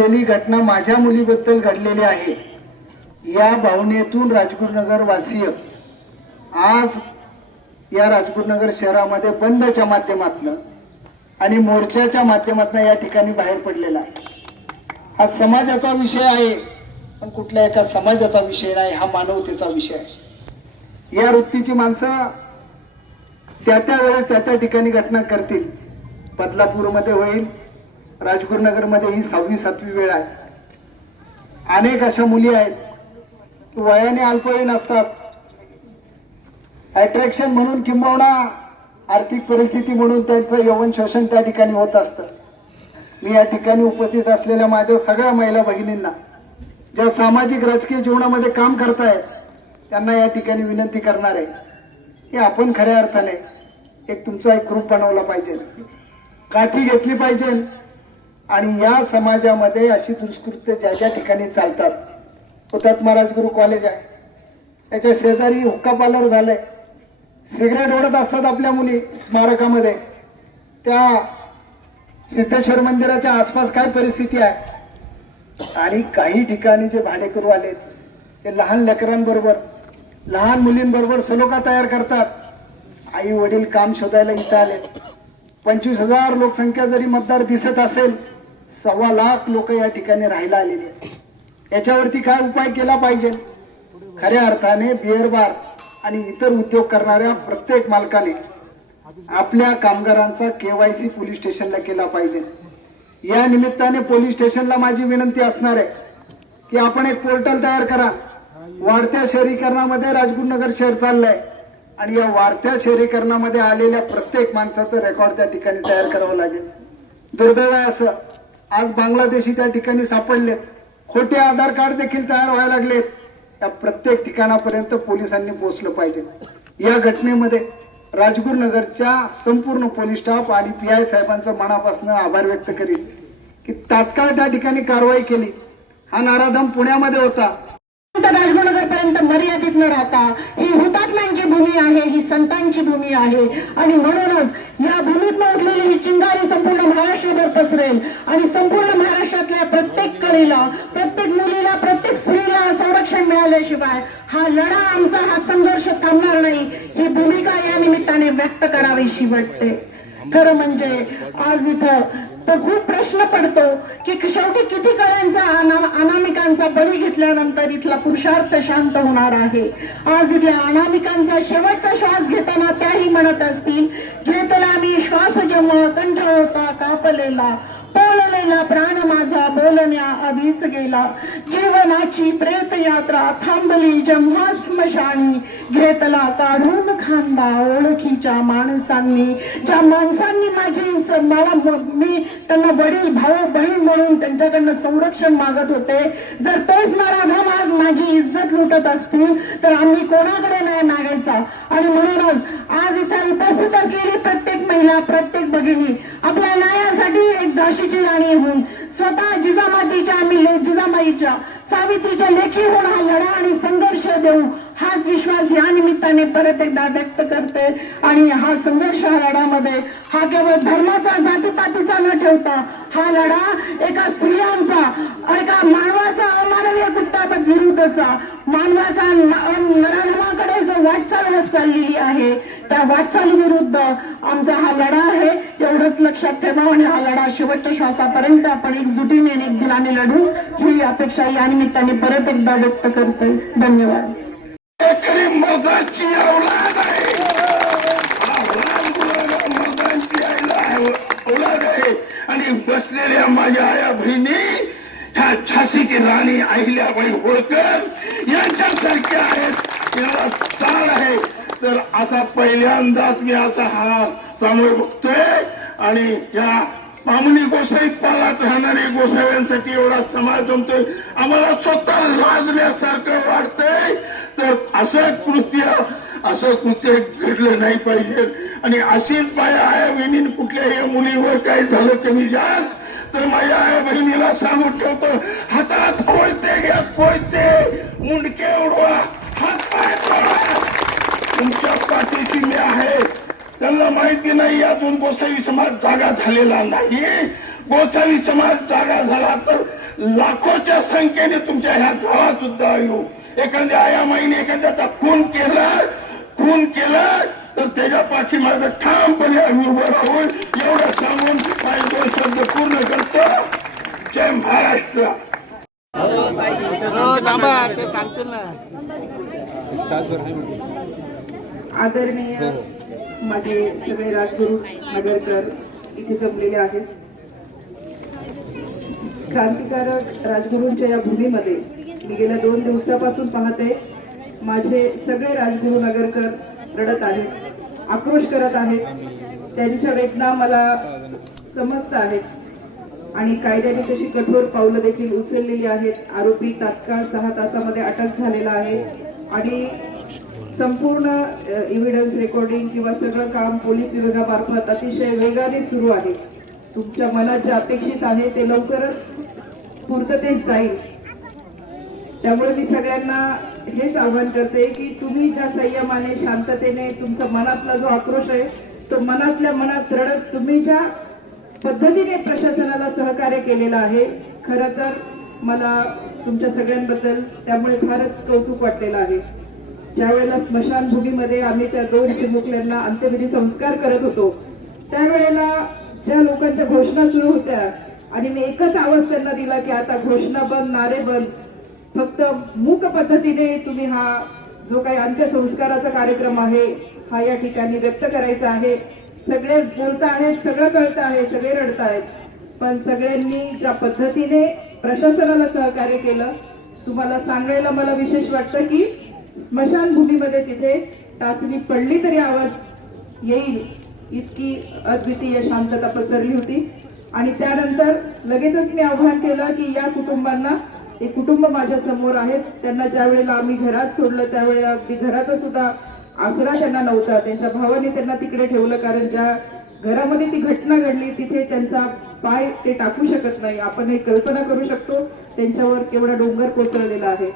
झालेली घटना माझ्या मुलीबद्दल घडलेली आहे. या भावनेतून राजगुरुनगर वासीय आज या राजगुरुनगर शहरामध्ये बंदच्या माध्यमातनं आणि मोर्चाच्या माध्यमातून या ठिकाणी बाहेर पडलेला आहे. हा समाजाचा विषय आहे पण कुठल्या एका समाजाचा विषय नाही हा मानवतेचा विषय आहे. या वृत्तीची माणसं त्या त्या वेळेस त्या त्या ठिकाणी घटना करतील. बदलापूरमध्ये होईल राजगुरुनगरमध्ये ही सहावी सातवी वेळ आहे. अनेक अशा मुली आहेत. वयाने अल्पवयीन असतात. अट्रॅक्शन म्हणून किंबहुना आर्थिक परिस्थिती म्हणून त्यांचं यवन शोषण त्या ठिकाणी होत असतं. मी या ठिकाणी उपस्थित असलेल्या माझ्या सगळ्या महिला भगिनींना ज्या सामाजिक राजकीय जीवनामध्ये काम करतायत त्यांना या ठिकाणी विनंती करणार आहे की आपण खऱ्या अर्थाने एक तुमचा एक ग्रुप बनवला पाहिजे. काठी घेतली पाहिजे. आणि या समाजामध्ये अशी दुष्कृत्य ज्या ज्या ठिकाणी चालतात हुतात्मा राजगुरू कॉलेज आहे. त्याच्या शेजारी हुक्का पार्लर झालंय. सिगरेट ओढत असतात आपल्या मुली स्मारकामध्ये. त्या सिद्धेश्वर मंदिराच्या आसपास काय परिस्थिती आहे? आणि काही ठिकाणी जे भाडेकरू आलेत ते लहान लेकरांबरोबर लहान मुलींबरोबर सलोखा तयार करतात. आई वडील काम शोधायला इथं आले पंचवीस हजार लोकसंख्या जरी मतदार दिसत असेल सव्वा लाख लोक या ठिकाणी राहायला आलेले आहेत. याच्यावरती काय उपाय केला पाहिजे? खऱ्या अर्थाने बिअर बार आणि इतर उद्योग करणाऱ्या प्रत्येक मालकाने आपल्या कामगारांचा केवायसी पोलीस स्टेशनला केला पाहिजे. या निमित्ताने पोलीस स्टेशनला माझी विनंती असणार आहे की आपण एक पोर्टल तयार करा. वाढत्या शहरीकरणामध्ये राजगुरुनगर शहर चाललंय आणि या वाढत्या शहरीकरणामध्ये आलेल्या प्रत्येक माणसाचं रेकॉर्ड त्या ठिकाणी तयार करावं लागेल. दुर्दैव आहे असं. आज बांगलादेशी त्या ठिकाणी सापडलेत. खोटे आधार कार्ड देखील तयार व्हायला लागलेत. त्या प्रत्येक ठिकाणापर्यंत पोलिसांनी पोहोचलं पाहिजे. या घटनेमध्ये राजगुरुनगरच्या संपूर्ण पोलीस स्टाफ आणि पी आय साहेबांचा मनापासून आभार व्यक्त करील की तात्काळ त्या ठिकाणी कारवाई केली. हा नाराधाम पुण्यामध्ये होता. राजगुरुनगर पर्यंत मर्यादित न राहता ही हुतात्म्यांची भूमी आहे ही संतांची भूमी आहे. आणि म्हणूनच या भूमीत उठलेली ही पसरेल आणि संपूर्ण महाराष्ट्रातल्या प्रत्येक कलेला प्रत्येक मुलीला प्रत्येक स्त्रीला संरक्षण मिळाल्याशिवाय हा लढा आमचा हा संघर्ष थांबणार नाही. ही भूमिका या निमित्ताने व्यक्त करावीशी वाटते. खरं म्हणजे आज इथं तो खूप प्रश्न पडतो की शेवटी किती कळ्यांचा अनामिकांचा बळी घेतल्यानंतर इथला पुरुषार्थ शांत होणार आहे. आज इथल्या अनामिकांचा शेवटचा श्वास घेताना त्याही म्हणत असतील घेतला मी श्वास जेव्हा कंठ होता कापलेला. बोललेला प्राण माझा बोलण्या आधीच गेला. जीवनाची प्रेत यात्रा थांबली जेव्हा स्मशानी घेतला काढून खांदा ओळखीच्या माणसांनी. ज्या माणसांनी माझी मला मी त्यांना वडील भाऊ बहीण म्हणून त्यांच्याकडनं संरक्षण मागत होते. जर तेच नराधम आज माझी इज्जत लुटत असतील तर आम्ही कोणाकडे नाही मागायचा? आणि म्हणूनच आज इथे उपस्थित असलेली प्रत्येक महिला प्रत्येक भगिनी आपल्या न्यायासाठी एक काशीची राणी होऊन स्वतः जिजामातीच्या आम्ही जिजामाईच्या सावित्रीच्या लेखी होऊन हा लढा आणि संघर्ष देऊ या निमित्ताने परत एकदा व्यक्त करते. आणि हा संघर्ष हा हा केवळ धर्माचा जातीपातीचा न ठेवता हा लढा एका स्त्रियांचा एका मानवाचा अमानवीय कृत्यापद विरुद्धचा मानवाचा नराधमाकडे जो वाटचाल होत चाललेली आहे त्या वाटचाली विरुद्ध आमचा हा लढा आहे. एवढंच लक्षात ठेवा आणि हा लढा शेवटच्या श्वासापर्यंत आपण एकजुटीने आणि एक दिलाने लढू. ही अपेक्षा या निमित्ताने परत एकदा व्यक्त करते. धन्यवाद. मर्दाची औलाद आहे मर्दांची औलाद आहे आणि बसलेल्या माझ्या आया बहिणी ह्या झाशीची राणी अहिल्याबाई होळकर यांच्यासारख्या आहेत याला चाल आहे तर असा पहिल्यांदाच मी असा हा समोर बघतोय आणि या मामणी गोसाई पालात राहणारे गोसाव्यांसाठी एवढा समाज जमतोय आम्हाला स्वतः लाजण्यासारखं वाटतंय. तर असं कृत्य असं कृत्य घडलं नाही पाहिजे. आणि अशीच माझ्या आया बहिणी कुठल्याही मुलीवर काही झालं कमी जास्त तर माझ्या आया बहिणीला सांगून ठेवतो हातात पोळते घ्या पोळते. मुंडके उडवा हात पाय तुमच्या पाठीची मी आहे. त्यांना माहिती नाही यातून गोसावी समाज जागा झालेला नाही. गोसावी समाज जागा झाला तर लाखोच्या संख्येने तुमच्या ह्या गावात सुद्धा येऊ एखाद्या आयामाईने एखाद्याचा खून केला खून केला तर त्याच्या पाठीमागे ठामपणे आम्ही उभं राहून एवढं सांगून माझे दोन शब्द पूर्ण करतो. जय महाराष्ट्र. आदरणीय माझे सगळे राजगुरू नगरकर इथे जमलेले आहेत. क्रांतिकारक राजगुरूंच्या या भूमीमध्ये मी गेल्या दोन दिवसापासून पाहते माझे सगळे राजगुरू नगरकर रडत आहेत आक्रोश करत आहेत. त्यांच्या वेदना मला समजत आहेत. आणि कायद्याने तशी कठोर पावलं देखील उचललेली आहेत. आरोपी तात्काळ सहा तासामध्ये अटक झालेला आहे. आणि संपूर्ण इव्हिडन्स रेकॉर्डिंग किंवा सगळं काम पोलीस विभागामार्फत अतिशय वेगाने सुरू आहे. तुमच्या मनात जे अपेक्षित आहे ते लवकरच पूर्ततेच जाईल. त्यामुळे मी सगळ्यांना हेच आवाहन करते की तुम्ही ज्या संयमाने शांततेने तुमचा मनातला जो आक्रोश आहे तो मनातल्या मनात रडत तुम्ही ज्या पद्धतीने प्रशासनाला सहकार्य केलेलं आहे खरं तर मला तुमच्या सगळ्यांबद्दल त्यामुळे फारच कौतुक वाटलेलं आहे. ज्यावेळेला स्मशानभूमीमध्ये आम्ही त्या दोन चिमुकल्यांना अंत्यविधी संस्कार करत होतो त्यावेळेला ज्या लोकांच्या घोषणा सुरू होत्या आणि मी एकच आवाज त्यांना दिला की आता घोषणा बंद नारे बंद फक्त मूक पद्धतीने तुम्ही हा जो काही अंत्यसंस्काराचा कार्यक्रम आहे हा या ठिकाणी व्यक्त करायचा आहे. सगळे बोलत आहेत सगळं कळतं आहे सगळे रडत आहेत. पण सगळ्यांनी ज्या पद्धतीने प्रशासनाला सहकार्य केलं तुम्हाला सांगायला मला विशेष वाटतं की स्मशानभूमीमध्ये तिथे टाचणी पडली तरी आवाज येईल इतकी अद्वितीय शांतता पसरली होती. आणि त्यानंतर लगेचच मी आव्हान केलं की या कुटुंबांना एक कुटुंब माझ्यासमोर आहेत. त्यांना ज्या वेळेला आम्ही घरात सोडलं त्यावेळेला अगदी घरात सुद्धा आसरा त्यांना नव्हता. त्यांच्या भावाने त्यांना तिकडे ठेवलं कारण ज्या घरामध्ये ती घटना घडली तिथे त्यांचा पाय ते टाकू शकत नाही. आपण हे कल्पना करू शकतो त्यांच्यावर केवढा डोंगर कोसळलेला आहे.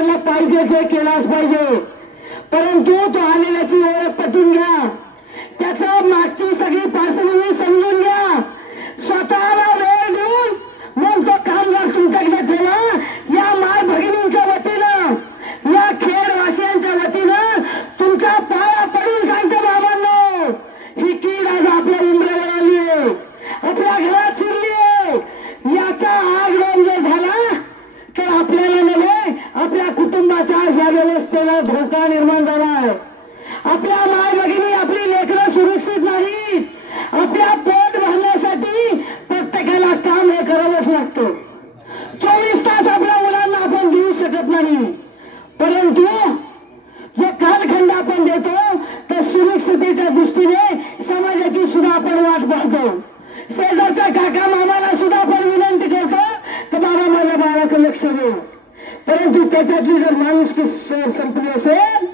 व्यवसाय पाहिजे पाहिजेच केलाच पाहिजे. परंतु तो आलेल्याची ओळख पटून घ्या. त्याचं मागची सगळी पार्श्वभूमी समजून घ्या स्वतःला वेळ देऊन मग तो कामगार तुमच्याकडे ठेवा या माय भगिनींच्या वतीनं या खेडवासियांच्या वतीनं तुमच्या पाया पडून सांगते बाबांनो ही कीड आज आपल्या उमऱ्यावर आली आहे आपल्या घरात शिरली आहे याचा आग लावून जर झाला तर आपल्याला नव्हे आपल्या कुटुंबाच्या या व्यवस्थेला धोका निर्माण झाला आहे आपल्या माय भगिनी आपली लेकरं सुरक्षित नाहीत आपल्या पोट भरण्यासाठी प्रत्येकाला काम हे करावंच लागतं चोवीस की वेळ संपली असेल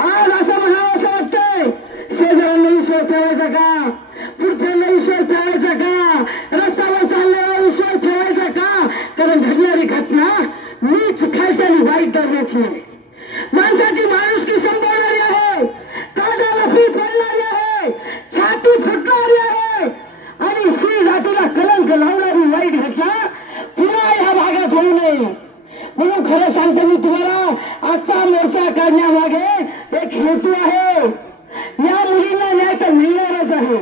आज असं म्हणावं असं वाटतंय शेजाऱ्यांना ईश्वर ठेवायचा का पुढच्यांना ईश्वर ठेवायचा का रस्त्यावर चालल्यावर ईश्वर ठेवायचा का कारण घडणारी घटना मीच खायच्या आणि वाईट धरण्याची आहे माणसाची माणुसकी संपवणारी आहे काढण्यामागे एक हेतू आहे. या मुलींना न्याय तर मिळणारच आहे.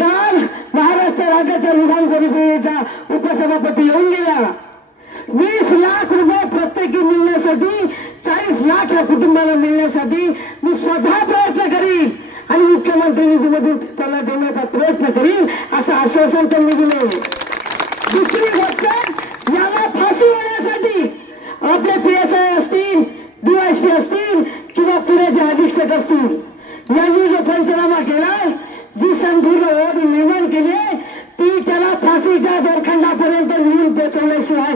काल महाराष्ट्र राज्याच्या विधान परिषदेचा उपसभापती येऊन गेला. वीस लाख रुपये प्रत्येकी मिळण्यासाठी चाळीस लाख या कुटुंबाला मिळण्यासाठी मी स्वतः प्रयत्न करीन आणि मुख्यमंत्री निधीमधून त्याला देण्याचा प्रयत्न करीन असं आश्वासन त्यांनी दिले. दुसरी गोष्ट याला फाशी होण्यासाठी आपले पी एस आय असतील डीवायसपी असतील किंवा पुण्याचे अधीक्षक असतील. यांनी जो पंचनामा केलाय जी संपूर्ण ओढ निर्माण केली ती त्याला फाशीच्या दोरखंडापर्यंत नेऊन पोचवल्याशिवाय